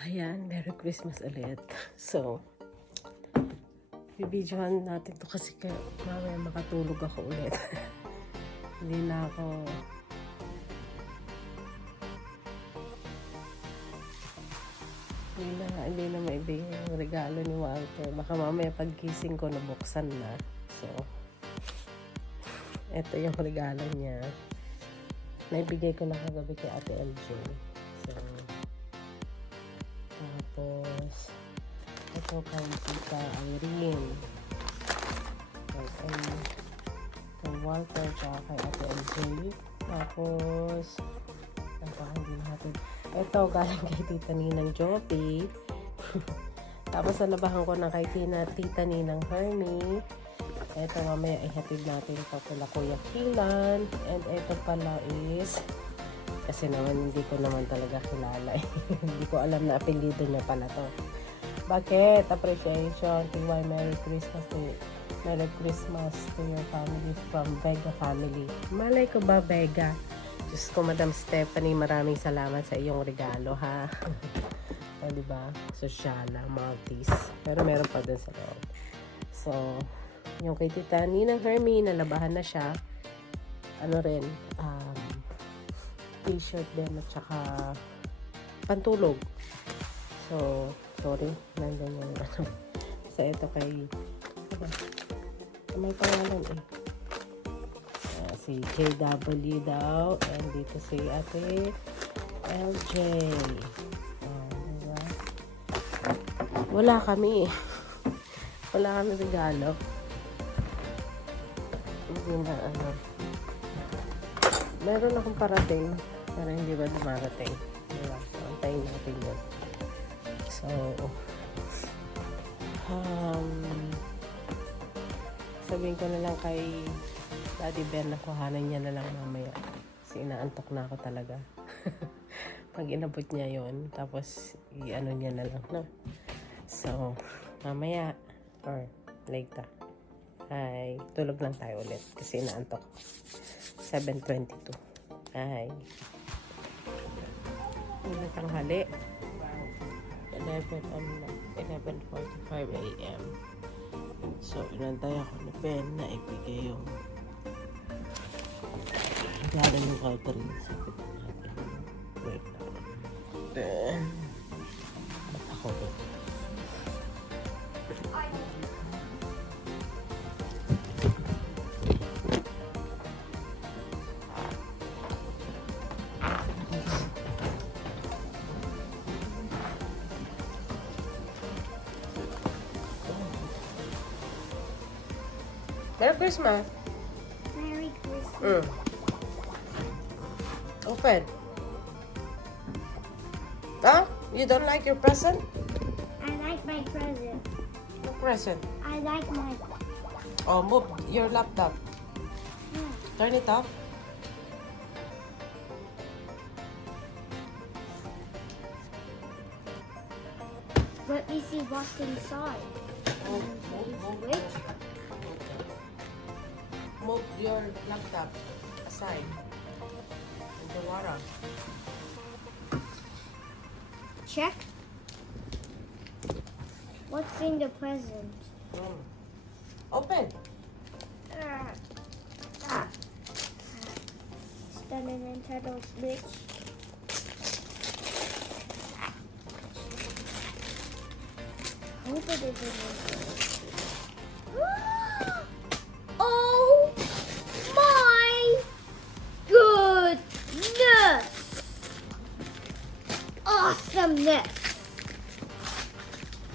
Ayan, Merry Christmas ulit. So, bibidyohan natin to kasi mamaya makatulog ako ulit. Hindi na maibigay yung regalo ni Walter. Baka mamaya paggising ko nabuksan na. So, eto yung regalo niya. Naibigay ko na kagabi kay Ate LJ. So, tapos, ito kay Tita Irene. Kay Walter, tsaka kay Ate LJ. Tapos, hindi natin. Ito, galing kay Tita Ninang Joby. Tapos, nalabahan ko na kay Tita Ninang Hermie. Ito, mamaya ihatid natin ito kila Kuya Kilan. And ito pala is, kasi naman hindi ko naman talaga kilala. Hindi ko alam na apelido niya pala to. Bakit? Appreciation. TY, Merry Christmas to your family from Vega family. Malay ko ba, Vega? Diyos ko, Madam Stephanie, maraming salamat sa iyong regalo, ha? O, diba? Sosyala, Maltese. Pero meron pa dun sa loob. So, yung kay Tita Ninang Hermie, nalabahan na siya. Ano rin, t-shirt din at saka pantulog. So, sorry, nandun yung ano. So, ito kay, may pangalan eh. Si JW daw, and dito si Ate LJ. Diba? Wala kami regalo. Hindi na ano. Meron akong parating, pero hindi ba dumarating? Diba? So, antayin natin yun. So, sabihin ko na lang kay Daddy Ben na kuhanan niya na lang mamaya. Kasi inaantok na ako talaga. Pag inabot niya yon, tapos i-ano niya na lang, no? So, mamaya or later. Ay, tulog lang tayo ulit kasi inaantok ako. 7:22. Ay. Hindi tanghali. 11:45 a.m. So, inantay ako ni Ben na ibigay yung regalo ng Valtteri. Sakit natin. Wait lang. Ben. Ba't ako ba? Merry Christmas. Merry Christmas. Open. Huh? You don't like your present? I like my present. What present? I like my... Oh, move your laptop. Turn it off. Let me see what's inside. Which? Move your laptop aside. In the water. Check. What's in the present? Open. It's the Nintendo Switch. Hope it isn't. Oh my goodness! Awesomeness!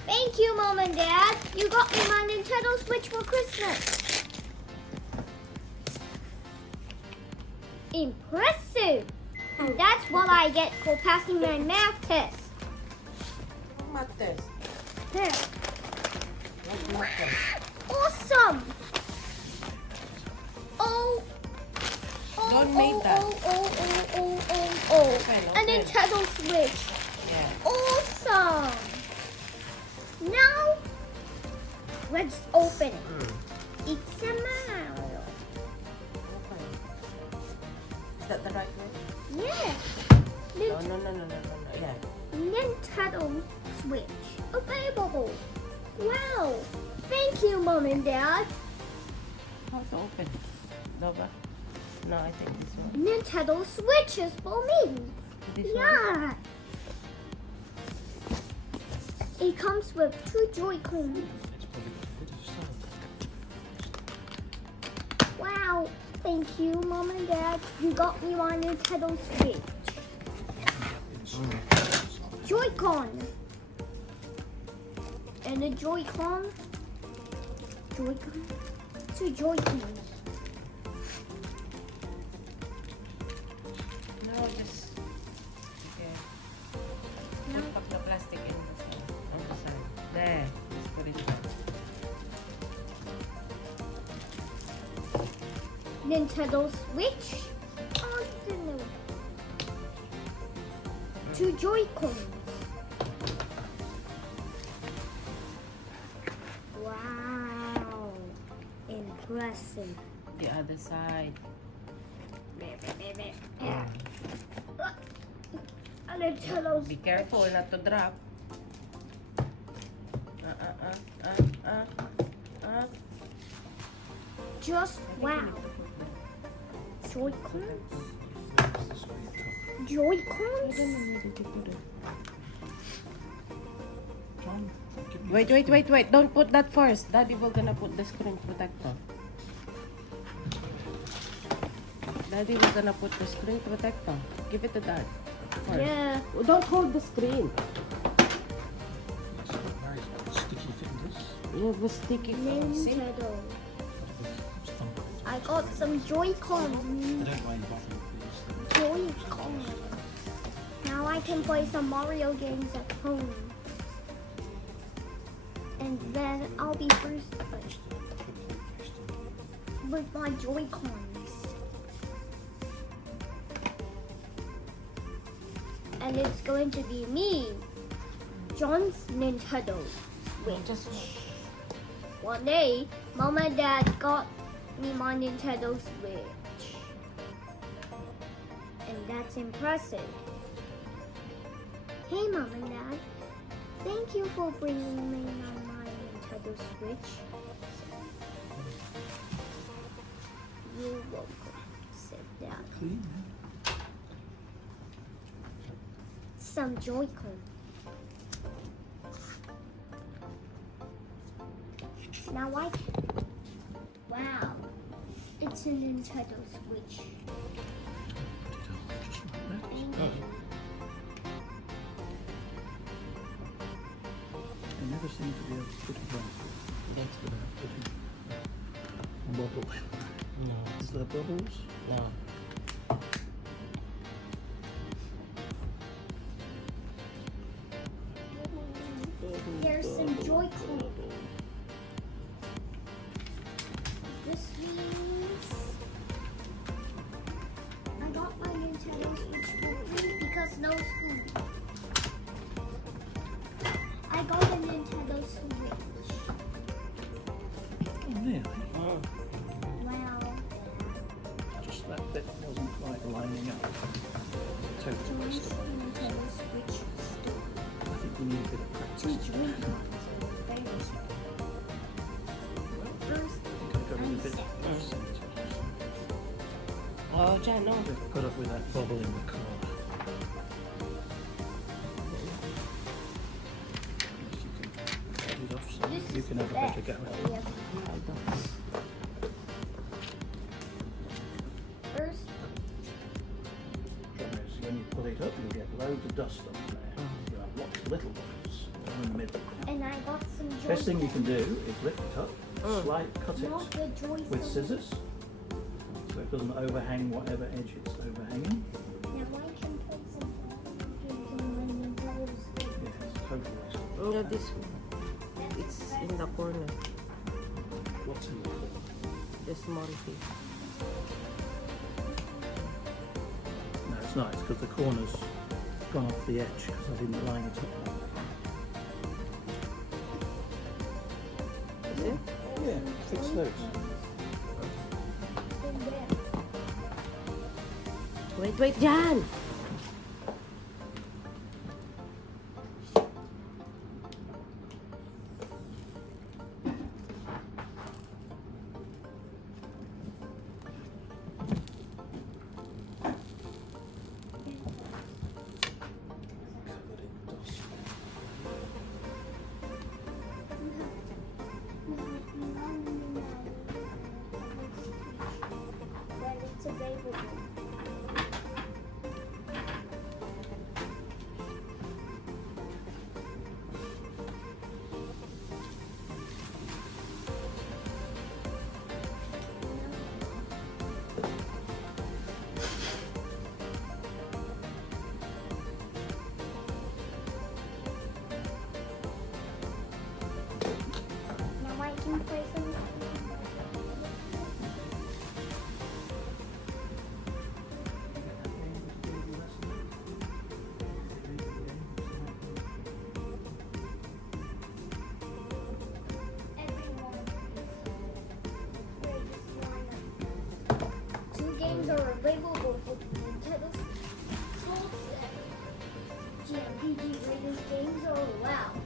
Thank you, Mom and Dad. You got me my Nintendo Switch for Christmas. Impressive! That's what I get for passing my math test. Math test. There. What math test? Awesome! Oh. Don't make that. Oh. A Nintendo Switch. Yeah. Awesome! Now, let's open it. It's a Mario. Okay. Is that the right way? Yeah. No. Yeah. Nintendo Switch available. Wow! Thank you, Mom and Dad. How to open? Diba? No, I think this one. Nintendo Switch is for me. This one? Yeah. It comes with 2 Joy-Cons. It's probably got a bit of sound. Wow! Thank you, Mom and Dad. You got me my Nintendo Switch. Joy-Con. And a Joy-Con. Joy-Con. 2 Joy-Cons. No, just... Okay. No. Just put the plastic in on the side. There. Just put it there. Nintendo Switch. Oh, the new. 2 Joy-Cons. Wow. Impressive. The other side. A Nintendo Be careful not to drop. Just wow. Joy-Cons? This way you come. Joy-Cons? John, give me Wait. Don't put that first. Daddy will gonna put the screen protector. Daddy will gonna put the screen protector. Give it to Dad. First. Yeah. Oh, don't hold the screen. It's got very sticky fingers. You have a sticky phone. See? Nintendo. It's fun. I got some Joy-Cons. I don't mind buttons, please. Joy-Cons. Now I can play some Mario games at home. And then I'll be first with my Joy-Cons. And it's going to be me, John's Nintendo Switch. Just One day, Mom and Dad got me my Nintendo Switch. And that's impressive. Hey, Mom and Dad. Thank you for bringing me my Nintendo Switch. You're welcome. Sit down. Clean. Some Joy-Con. Now I can... Wow. It's a Nintendo Switch. Thank you. They never seem to be able to put it on. That's without putting bubble. no. Is there bubbles? No. There's some Joy-Con. This means I got my Nintendo Switch for free because no school. I got a Nintendo Switch. Oh, really? Oh. Wow. Just that bit wasn't quite lining up. Total John's waste of money. Nintendo Switch store. I think we need a bit of Two practice. Joy-Cons. First, I think I got it a bit center. Oh, Jan, no. We've put up with that bubble in the car. At least you can get it off so this you is can have a better go at it. Yeah. First, Trouble is, when you pull it up, you get loads of dust on there. You have lots of little ones in the middle. and I got some Joy-Cons. Best thing you can do is lift it up, cut it Not the Joy-Cons. with scissors, so it doesn't overhang whatever edge it's overhanging. Now I can put some games on my Nintendo Switch. Yes, totally. No, this one. It's in the corner. What's in the corner? The small piece. No, it's not. It's because the corner's gone off the edge because I didn't line it up. Is it? Yeah, fix those. Wait, Jan! are available for Nintendo Switch and GMPG rated games are allowed.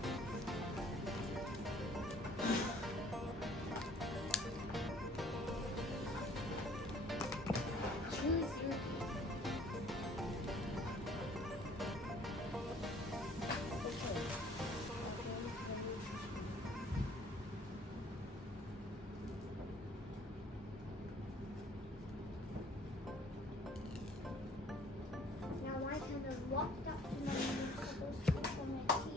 Choose your Now I can unlock that to my Nintendo Switch on my TV.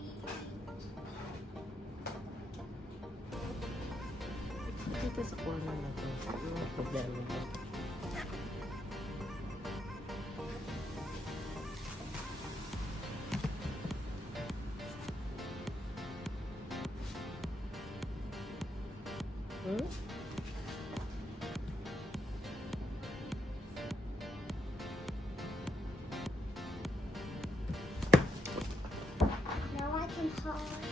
Dito sa corner na to. Ano problema ko? Hmm? Now I can hide.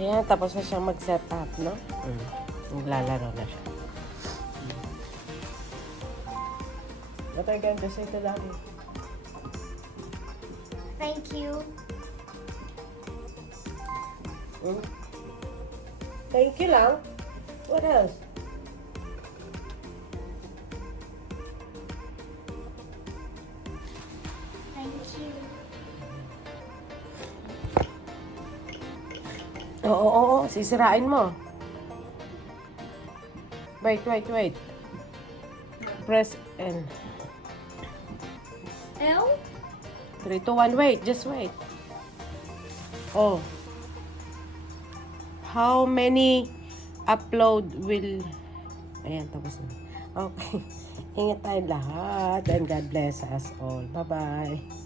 Ayan, tapos na siyang mag-set up, no? Naglalaro na siya. What are you going to say to Daddy? Thank you. Thank you lang. What else? Thank you. Oo, sisirain mo. Wait. Press N. L? 3, 2, 1, wait. Just wait. Oh. How many upload will... Ayan, tapos na. Okay. Ingat tayong lahat. And God bless us all. Bye-bye.